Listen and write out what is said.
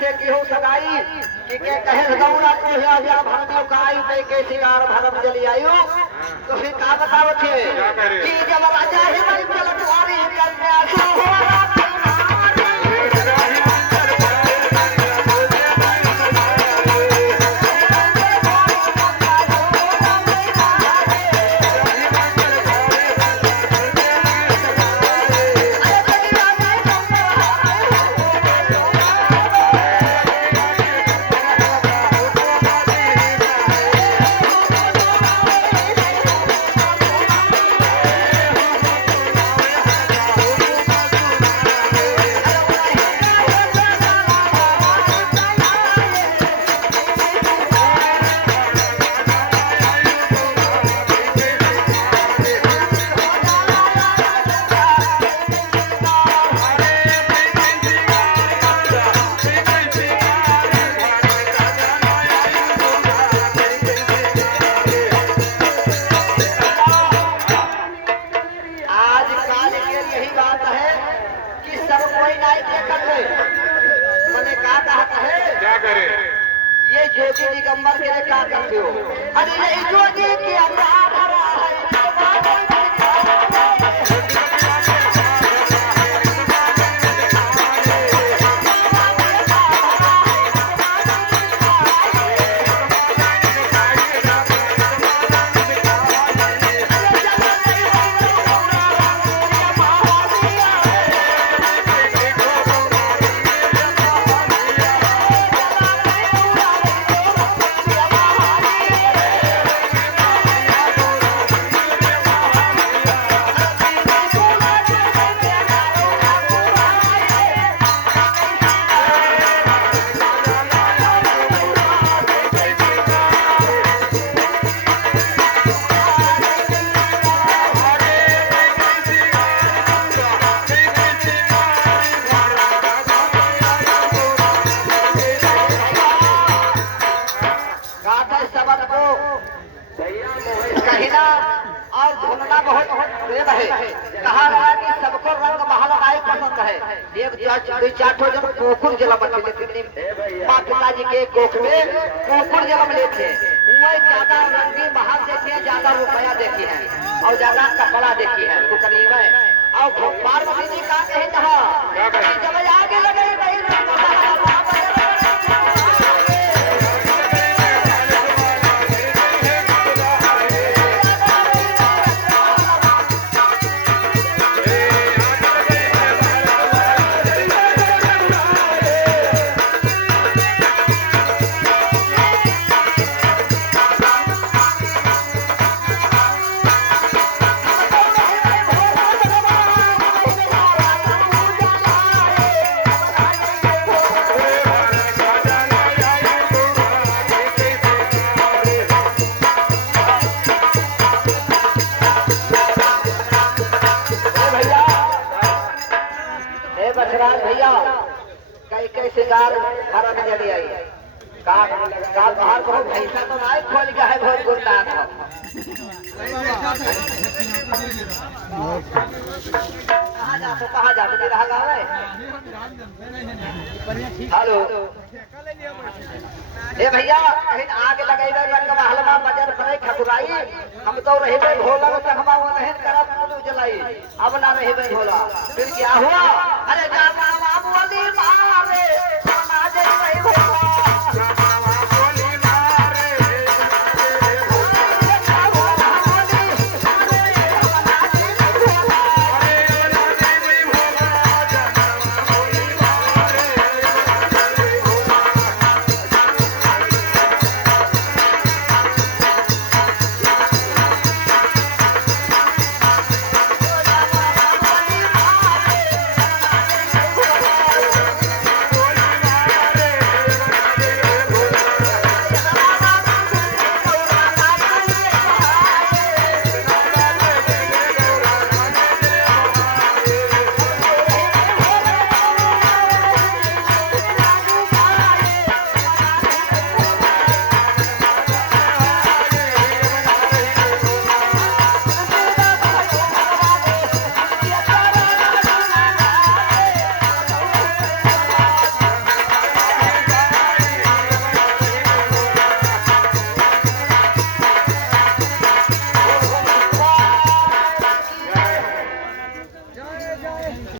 से केहू सगाई कि के कहे गौरा को या भर में काई पे के सिगार भरम जली आयो तो फिर का बताओ थे कि जब राजा ही बन चलवारी कन्या सो हो ये ज्योति दिगंबर के लिए क्या करते हो? अरे ये ज्योति की अमराध कहना और धुनना बहुत प्रेम है। कहा गया कि सबको रंग महलगाई पसंद है। एक चाठो जब कोकुर जन्म माँ पिताजी के कोख में कोकुर जन्म लेते वही ज्यादा रंगी महल देखी है, ज्यादा रुपया देखी है और ज्यादा कपड़ा देखी है तो करीब है। और पार्वती जी का कहे कहा जब आगे लगे नहीं भैया कई कई सिंगार घर में चली आई का बाहर बहुत भैंसा तो आए खोल गया है बहुत गुंडा कहाँ जाते रहा है। हेलो ए भैया कहीं आग लगे रंग महलवा बजर करे खटुराई हम तो रहे भोला तक हम नहीं करब जलाई अब ना रहे भोला फिर क्या हुआ